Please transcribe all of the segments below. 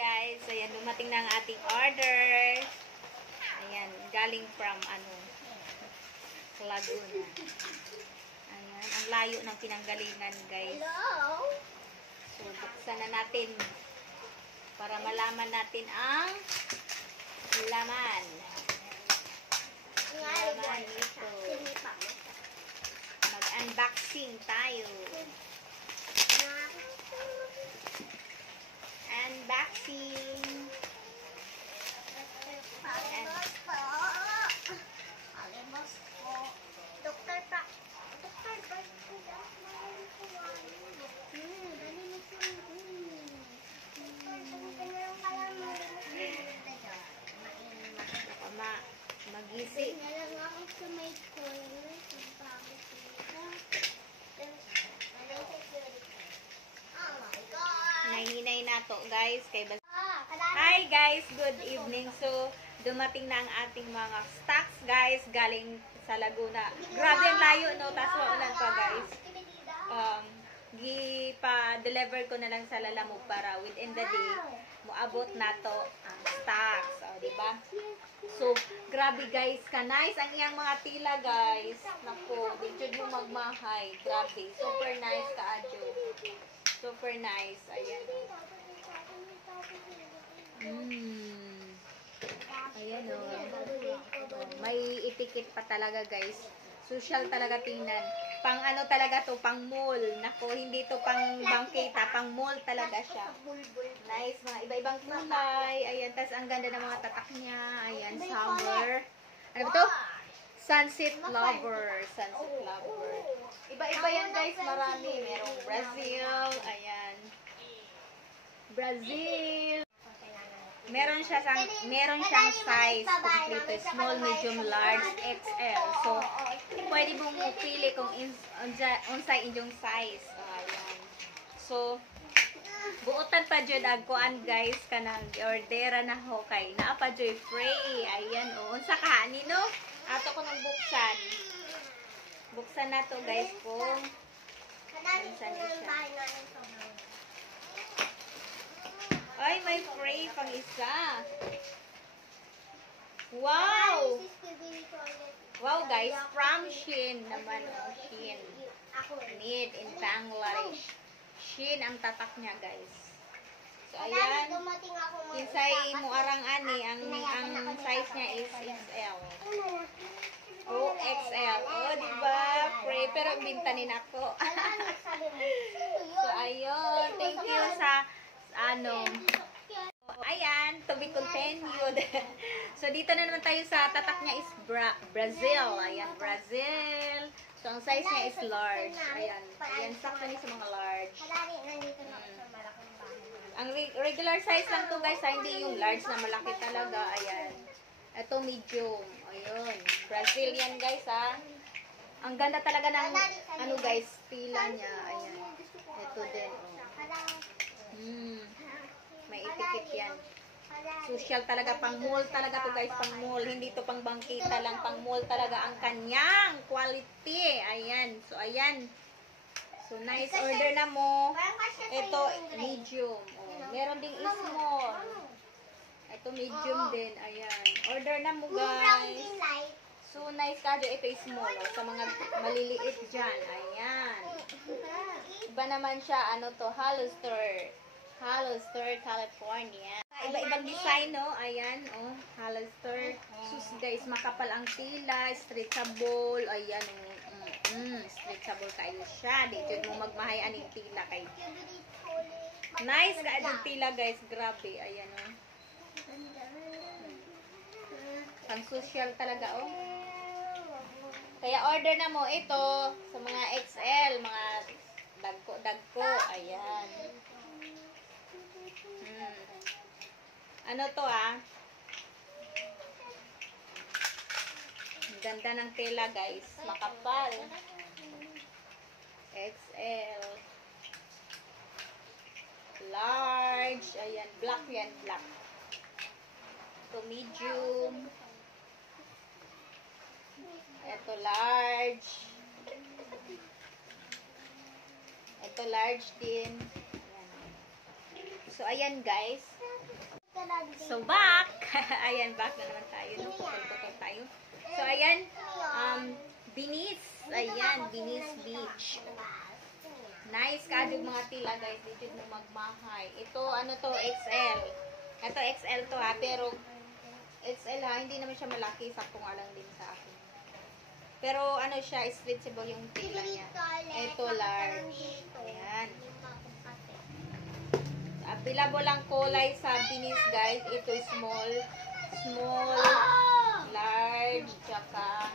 guys. Ayan, dumating na ang ating order. Ayan, galing from Laguna. Ayan, ang layo ng pinanggalingan guys. So, buksan na natin para malaman natin ang laman. Laman ito. Mag-unboxing tayo. Unboxing. Magisi. Nahinay na to guys. Hi guys, good evening. So, dumating na ang ating mga stocks guys. Galing sa Laguna. Grabe ang layo no. Tapos maulan pa guys. Gipa-deliver ko na lang sa Lalamove para within the day moabot na to ang stocks. O, diba? So, grabe guys, ka-nice ang iyang mga tila guys. Naku, dito mo magmahay. Grabe, super nice ka-adyo. Super nice. Ayan. Ayan o. May itikit pa talaga guys. Social talaga tingnan. Pang ano talaga to, pang mall. Naku, hindi to pang bangketa, pang mall talaga siya. Nice, mga iba-ibang kulay. Ayan, tas ang ganda ng mga tatak niya. Ayan, summer. Ano ba to? Sunset Lover. Sunset Lover. Iba-iba yan guys, marami. Merong Brazil. Ayan. Brazil. Meron siyang size complete, small, medium, large, XL. So, pwede mong pili kung unsay inyong size. Ayan. So, buotan pa jud agkuan guys kanang ordera na ho kay naa pa jud free. Ayan o. Unsa ka nino? Ato ko nang buksan. Buksan na to guys kung unsa ni siya. Ay, may free pang isa. Wow! Wow guys, from Shein naman. Shein. Made in Bangladesh. Shein ang tatak niya guys. So, ayan. Insay mo arang ani. Ang size niya is XL. Oh, XL. Oh, diba? Free. Pero bintanin ako. So, ayun. Thank you sa ayan, to be continued. So, dito na naman tayo sa tatak niya is Brazil. Ayan, Brazil. So, ang size niya is large. Ayan. Ayan, sakto niya sa mga large. Ang regular size lang to guys, hindi yung large na malaki talaga. Ayan. Ito medium. Ayun. Brazil yan guys, ha. Ang ganda talaga ng, guys, pila niya. Ayan. Ito din, oh. May itikit yan. Social talaga, pang mall talaga to guys, pang mall. Hindi to pang bangkita lang, pang mall talaga ang kanyang quality. Ayan. So, ayan. So, nice order na mo. Ito, medium. Oh, meron ding small. Ito, medium din. Ayan. Order na mo guys. So, nice ka. Ito is small. Oh, sa mga maliliit dyan. Ayan. Iba naman siya. Ano to? Hollister, California. Iba-ibang design, no? Ayan, oh. Hollister. Sus, guys, makapal ang tila. Stretchable. Ayan, oh. Stretchable kayo siya. Dito mo magmahay aning tila kayo. Nice ka ang tila, guys. Grabe. Ayan, oh. Pang social talaga, oh. Kaya order na mo ito sa mga XL, mga dagko. Ayan. Ano to, Ganda ng tela guys. Makapal. XL. Large. Ayan. Black yan. Black. Ito medium. Ito large. Ito large din. Ayan. So, ayan guys. So, back. Ayan, back na naman tayo. No? Pukol-pukol tayo. So, ayan. Venice. Ayan, Venice Beach. Nice ka mga tila, guys. Dito mo magmahay. Ito, ano to, XL. Ito, XL to ha. Pero, XL ha, hindi naman siya malaki. Sakto nga lang din sa akin. Pero, ano siya, stretchable yung tila niya. Ito, large. Ayan. Available lang kulay sa Venice, guys. Ito, small, large, tsaka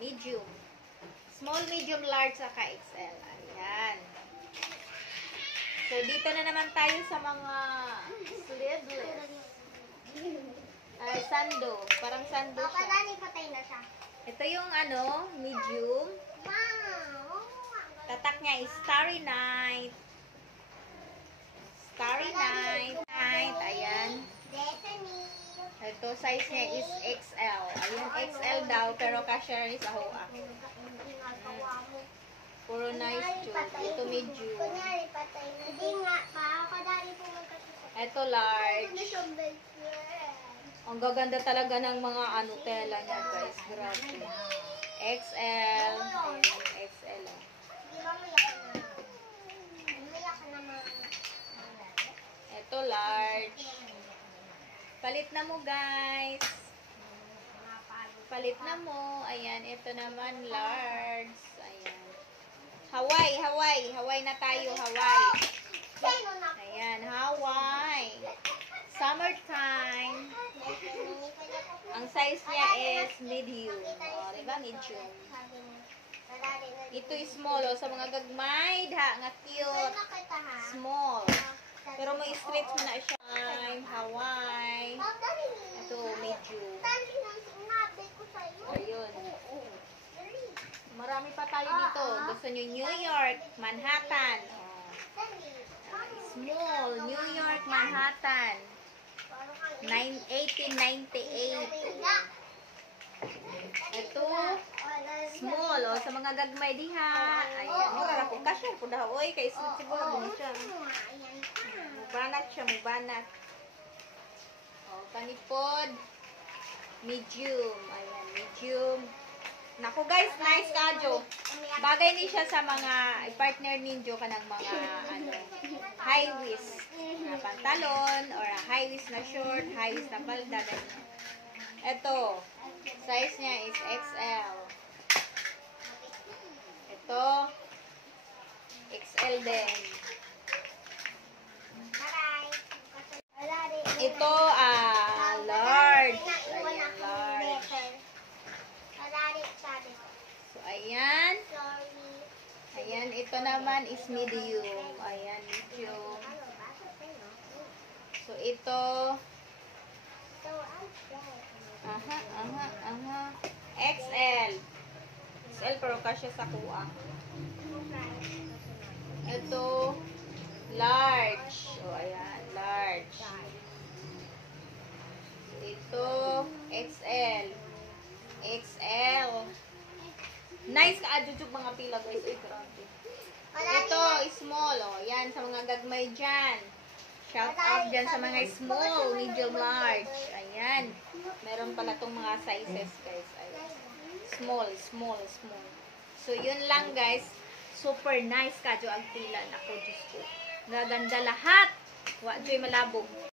medium. Small, medium, large, saka XL. Ayan. So, dito na naman tayo sa mga sleeveless. Sando. Parang sando siya. Ito yung ano, medium. Tatak niya is Starry Night. Starry Night. Ayan. Ito, size niya is XL. Ayan, XL daw, pero kasya rin sa hoa. Puro nice jewel. Ito medium. Ito large. Ang gaganda talaga ng mga ano tela niya, guys. Grabe. XL. XL. Ito large. Palit na mo, guys. Palit na mo. Ayan, ito naman large. Ayan. Hawaii na tayo, Hawaii. Ayan, Hawaii. Summertime. Ang size niya is medium. O, diba? Medium. Ito is small. O, sa mga gagmay, nga cute. Small. Pero may stretch mo na siya. Hawaii. Ito, medium. Ayun. Marami pa tayo dito. Gusto nyo New York, Manhattan. Small, New York, Manhattan. 1898. Ito, small. O, sa mga gagmay diha. Ayan. Mura ko kasya. Kuda, oy, kay small siguro. Ganun siya. Mubanat siya, mubanat. O, panipod. Medium. Ayan, medium. Naku guys, nice kadyo. Bagay ni siya sa mga partner ninyo ka ng mga ano, high waist na pantalon or high waist na short, high waist na palda, ganyan. Ito, size niya is XL. Ito, XL din. Ito, large. Ayan, large. So, ayan. Ayan, ito naman is medium. Ayan, medium. So, ito. XL. XL, pero kasya sa kuha. Ito, large. O, ayan, large. Ito, XL. XL. Nice ka adjud mga pila, guys. Uy, grabe. Ito, small. O, yan, sa mga gagmay dyan. Shout out dyan sa mga small, medium, large. Ayan. Meron pala tong mga sizes, guys. Ayan. Small. So, yun lang, guys. Super nice ka, jo ang pila. Naku, Diyos ko. Gaganda lahat. Wa, jo'y malabog.